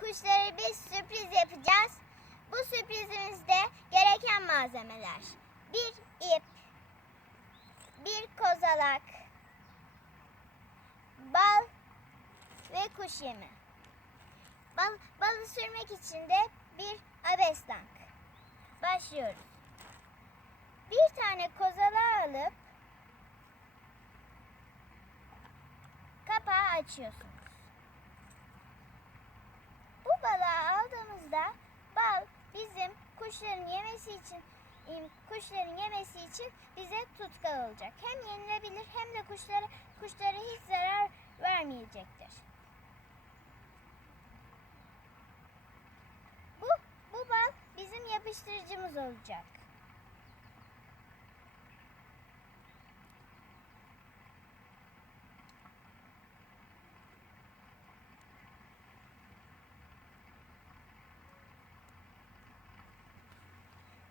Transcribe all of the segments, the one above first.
kuşlara bir sürpriz yapacağız. Bu sürprizimizde gereken malzemeler. Bir ip, bir kozalak, bal ve kuş yemi. Bal, balı sürmek için de bir abestank. Başlıyoruz. Bir tane kozalağı alıp kapağı açıyorsunuz. Balığı aldığımızda bal bizim kuşların yemesi için kuşların yemesi için bize tutkal olacak. Hem yenilebilir hem de kuşlara kuşlara hiç zarar vermeyecektir. Bu bu bal bizim yapıştırıcımız olacak.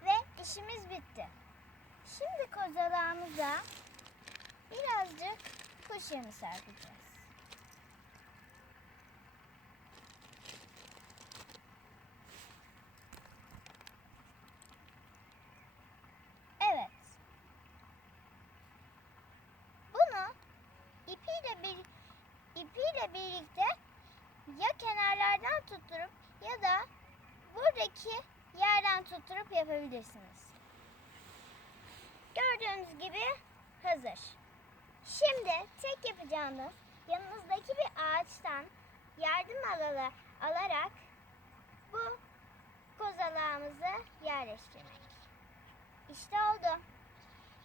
Ve işimiz bitti. Şimdi kozalağımıza birazcık kuş yemi serpeceğiz. Evet. Bunu ipiyle bir ipiyle birlikte ya kenarlardan tutturup ya da buradaki yerden tutturup yapabilirsiniz. Gördüğünüz gibi hazır. Şimdi tek yapacağınız yanınızdaki bir ağaçtan yardım alalı, alarak bu kozalağımızı yerleştirmek. İşte oldu.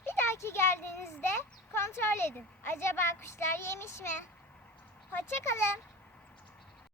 Bir dahaki geldiğinizde kontrol edin. Acaba kuşlar yemiş mi? Hoşçakalın.